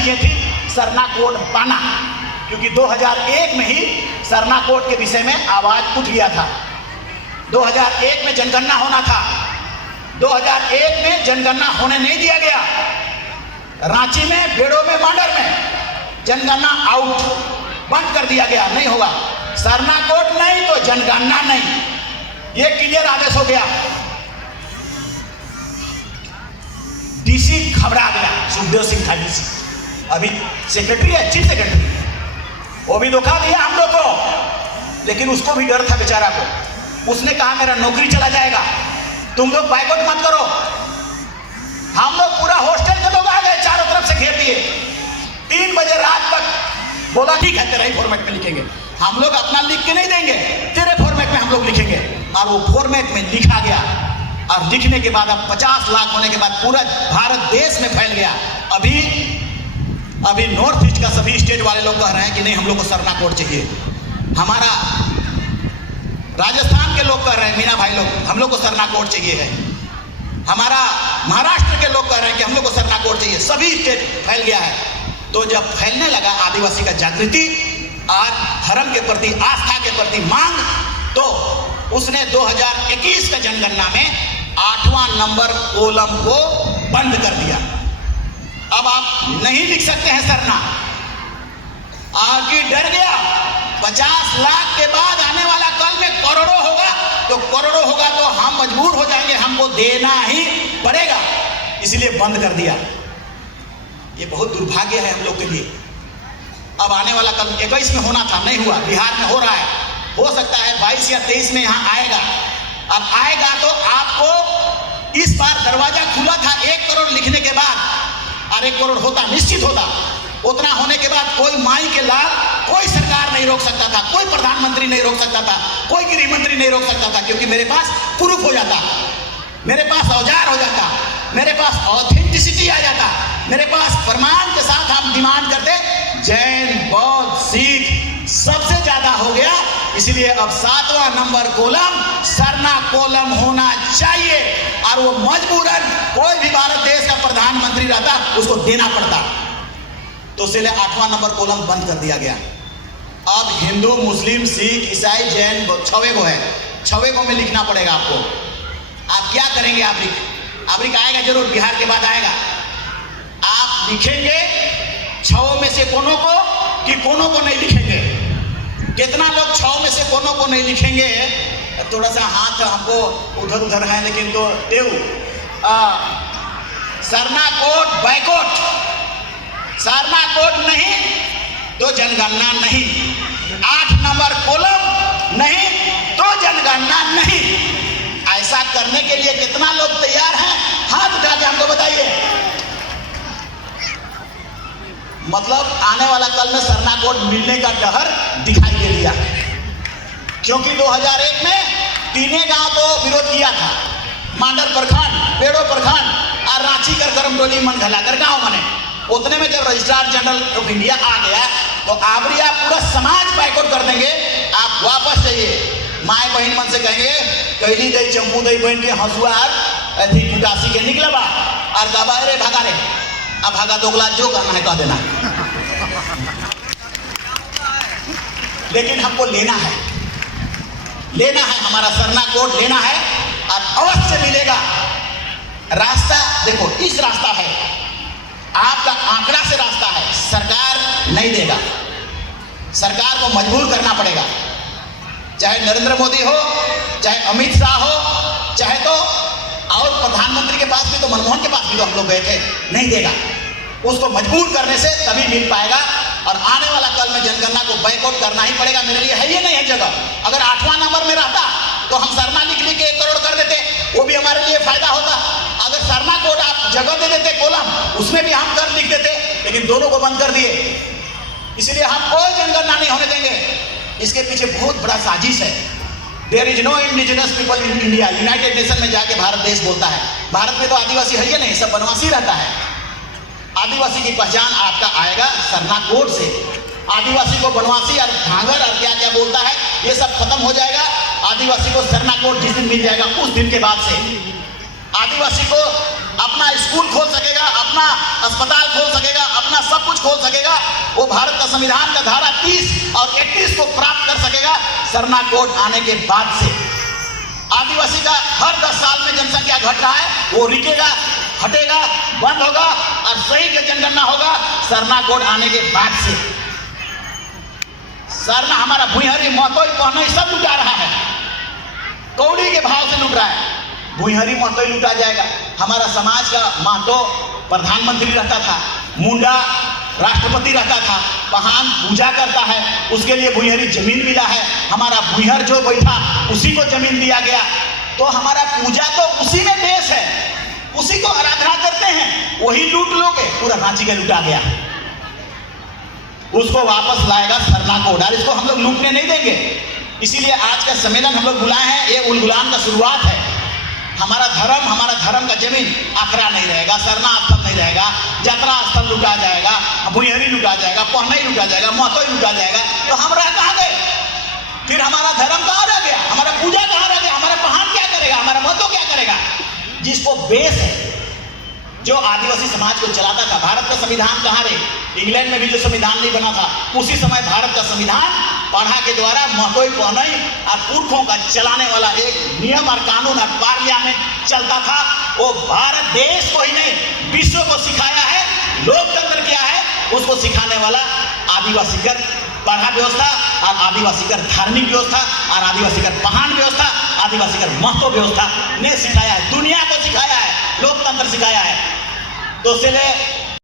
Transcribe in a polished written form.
चीजें थी सरना कोड पाना, क्योंकि 2001 में ही सरना कोड के विषय में आवाज उठ गया था। 2001 में जनगणना होना था, 2001 में जनगणना होने नहीं दिया गया। रांची में, बेड़ो में, मांडर में जनगणना आउट, बंद कर दिया गया, नहीं होगा। सरना कोड नहीं तो जनगणना नहीं, ये क्लियर आदेश हो गया। डीसी घबरा गया, सुखदेव सिंह था डीसी, अभी सेक्रेटरी है, चीफ सेक्रेटरी, वो भी धोखा दिया हम लोग को, लेकिन उसको भी डर था बेचारा को। उसने कहा मेरा नौकरी चला जाएगा, तुम लोग बाइकआउट मत करो। हम लोग पूरा हॉस्टल के लोग आ गए, चारों तरफ से घेर दिए। 3 बजे रात तक बोला ठीक है तेरा ही फॉर्मेट में लिखेंगे, हम लोग अपना लिख के नहीं देंगे, तेरे फॉर्मेट में हम लोग लिखेंगे। और वो फॉर्मेट में लिखा गया, और लिखने के बाद अब 50 लाख होने के बाद पूरा भारत देश में फैल गया। अभी नॉर्थ ईस्ट का सभी स्टेट वाले लोग कह रहे हैं कि नहीं हम लोग को सरना कोड चाहिए। हमारा राजस्थान के लोग कह रहे हैं, मीना भाई लोग, हम लोग को सरना कोड चाहिए है। हमारा महाराष्ट्र के लोग कह रहे हैं कि हम लोग को सरना कोड चाहिए। सभी स्टेट फैल गया है। तो जब फैलने लगा आदिवासी का जागृति और धर्म के प्रति, आस्था के प्रति मांग, तो उसने 2021 का जनगणना में 8वां नंबर कॉलम को बंद कर दिया। अब आप नहीं लिख सकते हैं सरना, आगे डर गया। 50 लाख के बाद आने वाला कल में करोड़ों होगा, तो करोड़ों होगा तो हम मजबूर हो जाएंगे, हमको देना ही पड़ेगा, इसलिए बंद कर दिया। ये बहुत दुर्भाग्य है हम लोग के लिए। अब आने वाला कल 21 में होना था, नहीं हुआ, बिहार में हो रहा है, हो सकता है 22 या 23 में यहाँ आएगा। अब आएगा तो आपको इस बार दरवाजा खुला था 1 करोड़ लिखने के बाद, और 1 करोड़ होता, निश्चित होता। उतना होने के बाद कोई माई के लाल, कोई सरकार नहीं रोक सकता था, कोई प्रधानमंत्री नहीं रोक सकता था, कोई गृह मंत्री नहीं रोक सकता था, क्योंकि मेरे पास प्रूफ हो जाता, मेरे पास औजार हो जाता, मेरे पास ऑथेंटिसिटी आ जाता, मेरे पास प्रमाण के साथ हम डिमांड करते। जैन, बौद्ध, सिख सबसे ज्यादा हो गया, इसलिए अब 7वां नंबर कॉलम सरना कॉलम होना चाहिए, और वो मजबूरन कोई भी भारत देश का प्रधानमंत्री रहता उसको देना पड़ता। तो इसलिए 8वां नंबर कॉलम बंद कर दिया गया। अब हिंदू, मुस्लिम, सिख, ईसाई, जैन 6 को है, 6 को में लिखना पड़ेगा आपको। आप क्या करेंगे? आब्रिक आएगा जरूर, बिहार के बाद आएगा। आप लिखेंगे 6 में से कोनो को कि कोनो को नहीं लिखेंगे? कितना लोग 6 में से कोनो को नहीं लिखेंगे? थोड़ा सा हाथ हमको उधर उधर है, लेकिन तो Sarna code boycott, Sarna code नहीं तो जनगणना नहीं, 8 नंबर कॉलम नहीं तो जनगणना नहीं। ऐसा करने के लिए कितना लोग तैयार हैं? हाथ उठा के हमको बताइए। मतलब आने वाला कल में सरना कोड मिलने का डर दिखाई दे दिया, क्योंकि 2001 में 3 गांव तो विरोध किया था, मांडर प्रखंड, बेड़ो प्रखंड और रांची कर करमडोली मनघलाकर गांव बने। उतने में जब रजिस्ट्रार जनरल ऑफ इंडिया आ गया तो आबरी आप पूरा समाज बाइकआउट कर देंगे, आप वापस जाइए। माए बहन मन से कहेंगे कैली दई चंपू दई बहन के हंसुआ अथी कुटासी के निकला बा और दबा रे भागा रे, अब भागा दोगला जो करना है कह देना। लेकिन हमको लेना है, हमारा सरना कोड लेना है, और अवश्य मिलेगा। रास्ता देखो, इस रास्ता है, आपका आंकड़ा से रास्ता है, सरकार नहीं देगा, सरकार को मजबूर करना पड़ेगा। चाहे नरेंद्र मोदी हो, चाहे अमित शाह हो, चाहे तो और प्रधानमंत्री के पास भी, तो मनमोहन के पास भी तो हम लोग गए थे, नहीं देगा। उसको मजबूर करने से तभी मिल पाएगा, और आने वाला कल में जनगणना को बाइकआउट करना ही पड़ेगा। मेरे लिए है ये नहीं है जगह, अगर 8वां नंबर में रहता तो हम सरना लिख के 1 करोड़ कर देते, वो भी हमारे लिए फायदा होता। अगर सरना कोड आप जगह दे देते कॉलम, उसमें भी हम कर लिख देते, लेकिन दोनों को बंद कर दिए। इसलिए हम कोई जनगणना नहीं होने देंगे। इसके पीछे बहुत बड़ा साजिश है। There is no indigenous people in India. United Nation में जाके भारत देश बोलता है, भारत में तो आदिवासी है ही नहीं, सब वनवासी रहता है। आदिवासी की पहचान आपका आएगा सरना कोड से। आदिवासी को वनवासी और भांगर और क्या क्या बोलता है, ये सब खत्म हो जाएगा। आदिवासी को सरना कोड जिस दिन मिल जाएगा, उस दिन के बाद से आदिवासी को अपना स्कूल खोल सकेगा, अपना अस्पताल खोल सकेगा, अपना सब कुछ भारत का संविधान का धारा 30 और 31 को प्राप्त कर सकेगा सरना कोड आने के बाद से। आदिवासी का हर 10 साल में जनसंख्या घट रहा है, वो रुकेगा, हटेगा, बंद होगा और सही का जनगणना होगा सरना कोड आने के बाद से। सरना हमारा भुइहरी महतोई पहनोई सब लुटा रहा है, कौड़ी के भाव से लूट रहा है। भुइहरी महतोई लूटा जाएगा। हमारा समाज का महतो प्रधानमंत्री रहता था, मुंडा राष्ट्रपति रहता था, पहान पूजा करता है, उसके लिए भुइहरी जमीन मिला है। हमारा भुइहर जो बैठा उसी को जमीन दिया गया, तो हमारा पूजा तो उसी में देश है, उसी को आराधना करते हैं, वही लूट लोगे, पूरा रांची का लूटा गया। उसको वापस लाएगा सरना कोड, और इसको हम लोग लूटने नहीं देंगे। इसीलिए आज का सम्मेलन हम लोग बुलाए हैं, ये उलगुलान का शुरुआत है। हमारा धर्म का जमीन आखरा नहीं रहेगा, सरना स्थल नहीं रहेगा, यात्रा स्थल लुटा जाएगा, भुइहरी लुटा जाएगा, पहनई लुटा जाएगा, महतोई लुटा जाएगा, तो हम रह कहाँ गए? फिर हमारा धर्म कहाँ रह गया? हमारा पूजा कहाँ रह गया? हमारा पहान क्या करेगा? हमारा महतो क्या करेगा? जिसको बेस है, जो आदिवासी समाज को चलाता था। भारत का संविधान कहाँ रहे? इंग्लैंड में भी जो संविधान नहीं बना था, उसी समय भारत का संविधान पढ़ा के द्वारा महतोई पहनई और पुरखों का चलाने वाला एक नियम और कानून और पार्लियामेंट चलता था। वो भारत देश को ही नहीं, विश्व को सिखाया है लोकतंत्र क्या है, उसको सिखाने वाला आदिवासी कर पढ़ा व्यवस्था और आदिवासी कर धार्मिक व्यवस्था और आदिवासी कर पहान व्यवस्था, आदिवासी कर महतो व्यवस्था ने सिखाया है, दुनिया को सिखाया है, लोकतंत्र सिखाया है। तो इसलिए